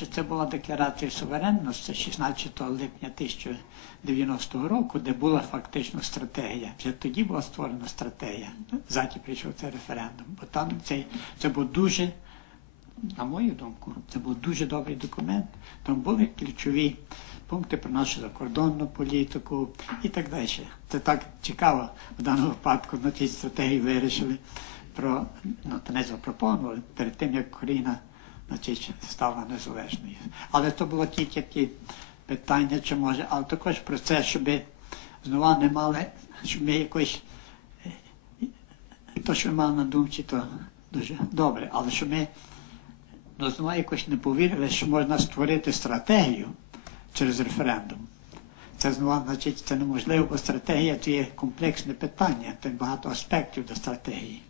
що це була декларація суверенності 16 липня 1090 року, де була фактично стратегія. Вже тоді була створена стратегія. Заті прийшов цей референдум. Бо там цей, це був дуже, на мою думку, це був дуже добрий документ. Там були ключові пункти про нашу закордонну політику і так далі. Це так цікаво в даному випадку на цій стратегії вирішили про ну, то не запропонували перед тим, як Україна значить, стала незалежною. Але то було тільки ті питання, чи може, але також про це, щоб знову не мали, щоб ми якось то, що ми мали на думці, то дуже добре, але щоб ми ну, знову якось не повірили, що можна створити стратегію через референдум. Це знову, значить, це неможливо, бо стратегія це є комплексне питання, там багато аспектів до стратегії.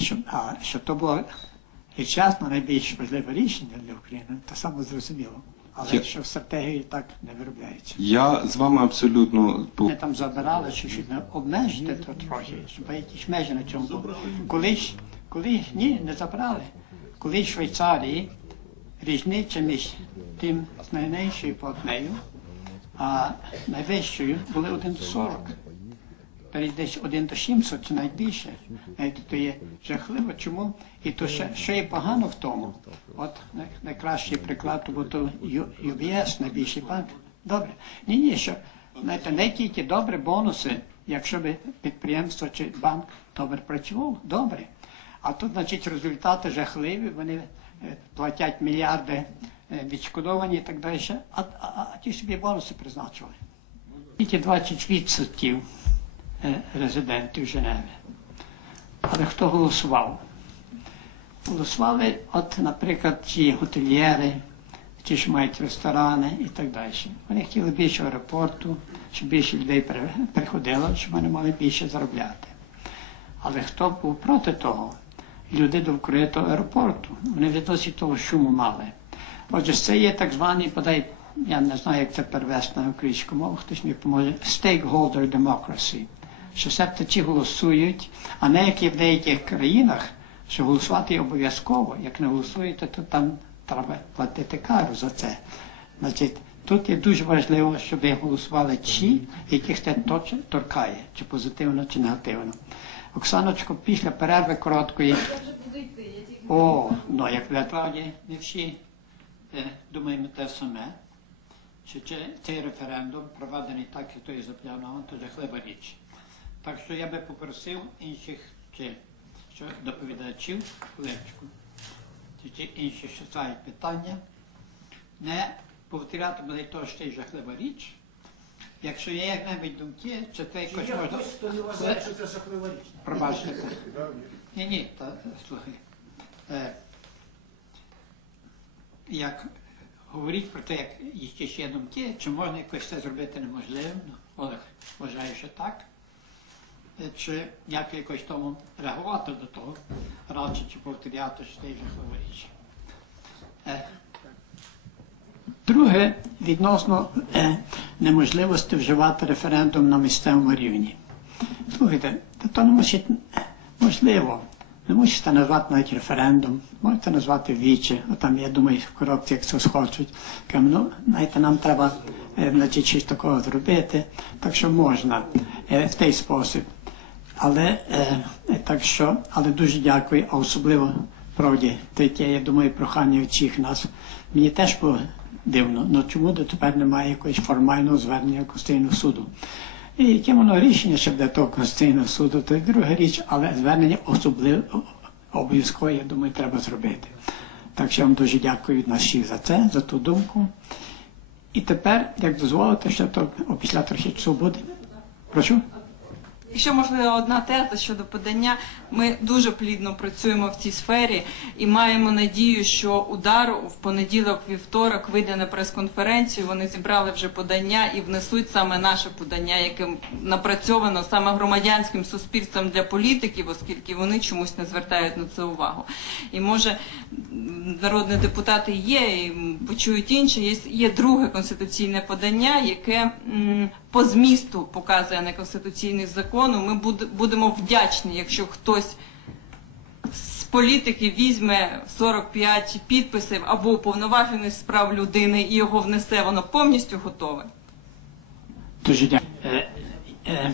Щоб, а щоб то було і чесно найбільш важливе рішення для України, то саме зрозуміло. Але Я- що в стратегії так не виробляється. Я з вами абсолютно по- Вони там забирали, що щось не обмежити то трохи, щоб якісь межі на цьому були. Колись, колись, ні, не забрали. Колись в Швейцарії різниця між тим з найнижчою платнею, а найвищою були 1 до 40. Тепер десь 1 до 700 чи навіть більше. То є жахливо. Чому? І то ще, що є погано в тому. От найкращий приклад, то був то UBS, найбільший банк. Добре. Ні, ні, що знаєте, не тільки добре бонуси, якщо би підприємство чи банк добре працював, добре. А тут, значить, результати жахливі, вони е, платять мільярди е, відшкодовані і так далі. А, а, а ті собі бонуси призначили. Тільки 20% е, резидентів Женеви. Але хто голосував? Голосували, от, наприклад, ті готельєри, ті, що мають ресторани і так далі. Вони хотіли більше аеропорту, щоб більше людей приходило, щоб вони могли більше заробляти. Але хто був проти того? Люди довкруги того аеропорту. Вони вже досить того шуму мали. Отже, це є так званий, подай, я не знаю, як це перевести на українську мову, хтось мені поможе, stakeholder democracy. Що себто ті голосують, а не як і в деяких країнах, що голосувати обов'язково. Як не голосуєте, то там треба платити кару за це. Значить, тут є дуже важливо, щоб ви голосували ті, яких це точно торкає, чи позитивно, чи негативно. Оксаночко, після перерви короткої. О, ну як насправді не всі е, думаємо те саме, що цей референдум проведений так, як то є заплановано, то жахлива річ. Так що я би попросив інших чи що доповідачів, хвилиночку, чи інші, що ставлять питання, не повторяти мене того, що це жахлива річ. Якщо є як-небудь думки, чи це якось Є можна. хтось, хто не вважає, що це жахлива річ. Пробачте. Ні, ні, та, слухай. Е, як говоріть про те, як які ще думки, чи можна якось це зробити неможливим? Олег вважає, що так. Чи як якось тому реагувати до того, радше чи повторяти, що це жахлива річ. Е, Друге, відносно е, неможливості вживати референдум на місцевому рівні. Слухайте, то не мусить, можливо, не мусите назвати навіть референдум, можете назвати віче, а там, я думаю, коробці, як це схочуть. Кажуть, ну, знаєте, нам треба е, значить, щось такого зробити, так що можна в той спосіб. Але, е, так що, але дуже дякую, а особливо правді, таке, я думаю, прохання всіх нас. Мені теж було дивно, ну чому дотепер немає якогось формального звернення Конституційного суду. І яке воно рішення ще для того Конституційного суду, то друга річ, але звернення особливо обов'язково, я думаю, треба зробити. Так що я вам дуже дякую від нас всіх за це, за ту думку. І тепер, як дозволите, ще то опісля трохи часу буде. Прошу. Якщо можливо одна теза щодо подання, ми дуже плідно працюємо в цій сфері і маємо надію, що удар в понеділок, вівторок вийде на прес-конференцію. Вони зібрали вже подання і внесуть саме наше подання, яке напрацьовано саме громадянським суспільством для політиків, оскільки вони чомусь не звертають на це увагу. І може народні депутати є, і почують інше. Є, є друге конституційне подання, яке м, по змісту показує неконституційність закону. Ми буд- будемо вдячні, якщо хтось з політики візьме 45 підписів або уповноважений з прав людини і його внесе, воно повністю готове. Дуже дякую. Е, е,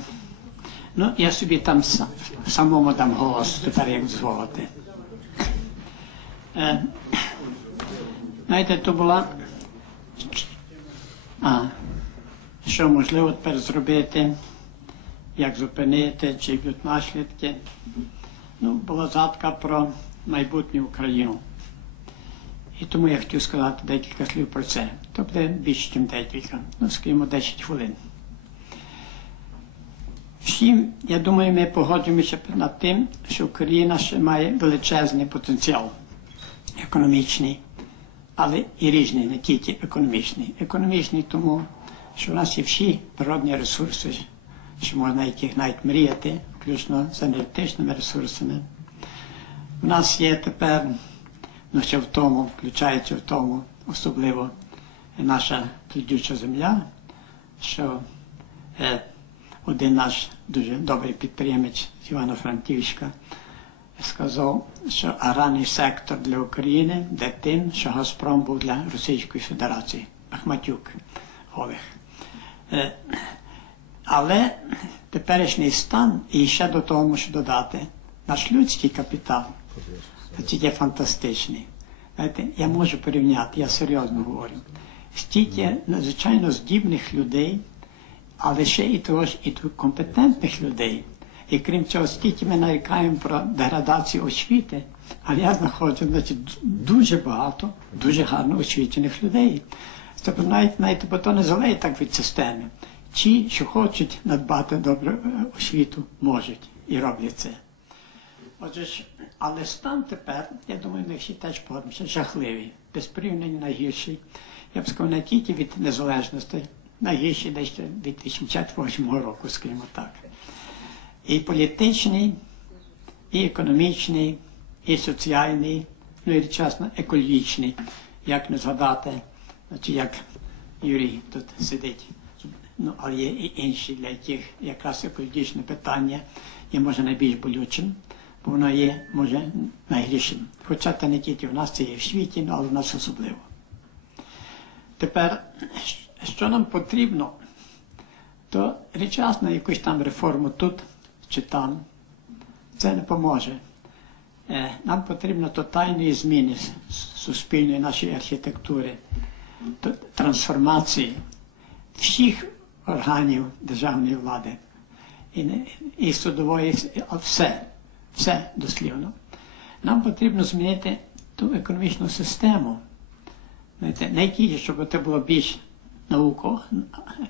ну, я собі там са- самому дам голос, тепер як дозволити. Е, знаєте, то була. А, що можливо тепер зробити, як зупинити, чи будуть наслідки. Ну, була згадка про майбутню Україну. І тому я хотів сказати декілька слів про це. То буде більше, ніж декілька, ну, скажімо, 10 хвилин. Всім, я думаю, ми погоджуємося над тим, що Україна ще має величезний потенціал економічний, але і різний, не тільки економічний. Економічний тому, що в нас є всі природні ресурси, що можна яких навіть мріяти, включно з енергетичними ресурсами. У нас є тепер, ну ще в тому, включаючи в тому, особливо наша плідюча земля, що один наш дуже добрий підприємець з Івано-Франківська сказав, що аграрний сектор для України де тим, що Газпром був для Російської Федерації. Ахматюк Олег. Е, Але теперішній стан, і ще до того мушу додати, наш людський капітал це є фантастичний. Знаєте, я можу порівняти, я серйозно говорю. Стільки надзвичайно здібних людей, але ще і того ж і компетентних людей. І крім цього, стільки ми нарікаємо про деградацію освіти, але я знаходжу значить, дуже багато, дуже гарно освічених людей. Тобто навіть, навіть бо то не залежить так від системи. Ті, що хочуть надбати добру е, освіту, можуть і роблять це. Отже але стан тепер, я думаю, ми всі теж погодимося, жахливий, без порівняння найгірший. Я б сказав, не тільки від незалежності, найгірший десь від 88-го року, скажімо так. І політичний, і економічний, і соціальний, ну і чесно, екологічний, як не згадати, значить, як Юрій тут сидить. Ну, але є і інші, для яких якраз екологічне питання є може найбільш болючим, бо воно є може найгіршим. Хоча це не тільки в нас, це є в світі, ну, але в нас особливо. Тепер, що нам потрібно, то річасно якусь там реформу тут чи там, це не поможе. Е, Нам потрібно тотальної зміни суспільної нашої архітектури, трансформації всіх органів державної влади і, і судової, а все, все дослівно. Нам потрібно змінити ту економічну систему. Не тільки, щоб це було більш науко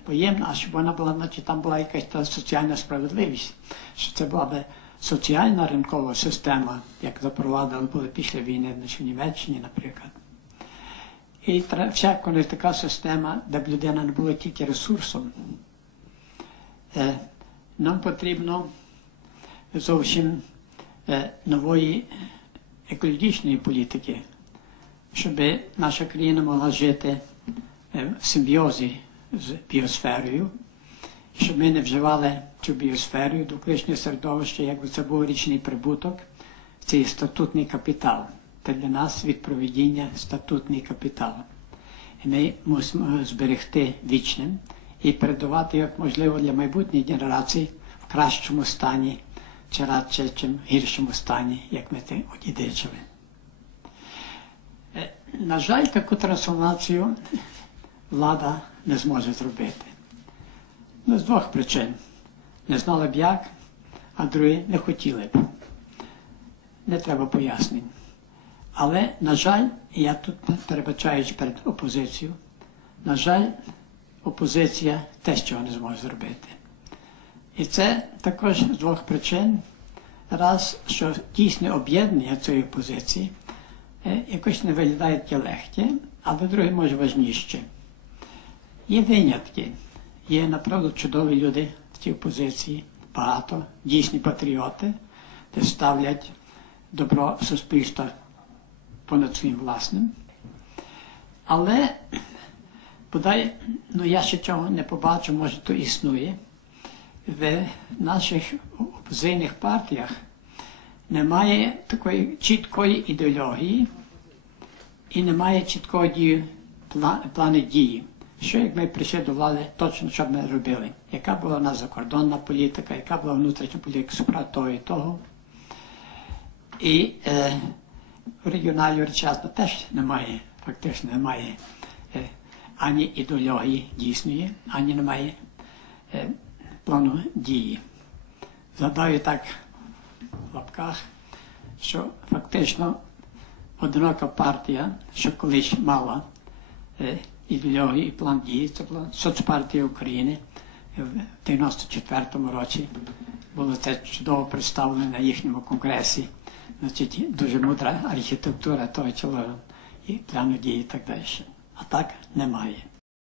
поємно, а щоб вона була, значить, там була якась та соціальна справедливість, що це була би соціальна ринкова система, як запровадили були після війни значить, в Німеччині, наприклад. І вся коли така система, де б людина не була тільки ресурсом, е, нам потрібно зовсім е, нової екологічної політики, щоб наша країна могла жити симбіозі з біосферою, щоб ми не вживали цю біосферу довколишнє середовище, якби це був річний прибуток, це є статутний капітал. Це для нас від проведіння статутний капітал. І ми мусимо зберегти вічним і передавати, як можливо, для майбутніх генерацій в кращому стані, чи радше, чим гіршому стані, як ми це одідичили. Е, На жаль, таку трансформацію влада не зможе зробити. Ну, з двох причин. Не знали б як, а другі не хотіли б. Не треба пояснень. Але, на жаль, я тут перебачаючи перед опозицією, на жаль, опозиція теж цього не зможе зробити. І це також з двох причин. Раз, що дійсне об'єднання цієї опозиції е, якось не виглядає таке легке, але друге, може важніше. Є винятки, є направду чудові люди в цій опозиції, багато, дійсні патріоти, де ставлять добро суспільства понад своїм власним. Але бодай, ну я ще цього не побачу, може то існує. В наших опозиційних партіях немає такої чіткої ідеології і немає чіткого дії, пла- плану дії. Що як ми прийшли до влади, точно що ми робили? Яка була у нас закордонна політика, яка була внутрішня політика супроти того і того. І е, в регіоналі речасно теж немає, фактично немає е, ані ідеології дійсної, ані немає е, плану дії. Згадаю так в лапках, що фактично одинока партія, що колись мала е, і план дії, це була Соцпартія України в 94-му році. Було це чудово представлено на їхньому конгресі. Значить, дуже мудра архітектура того чоловіка і плану дії і так далі. А так немає.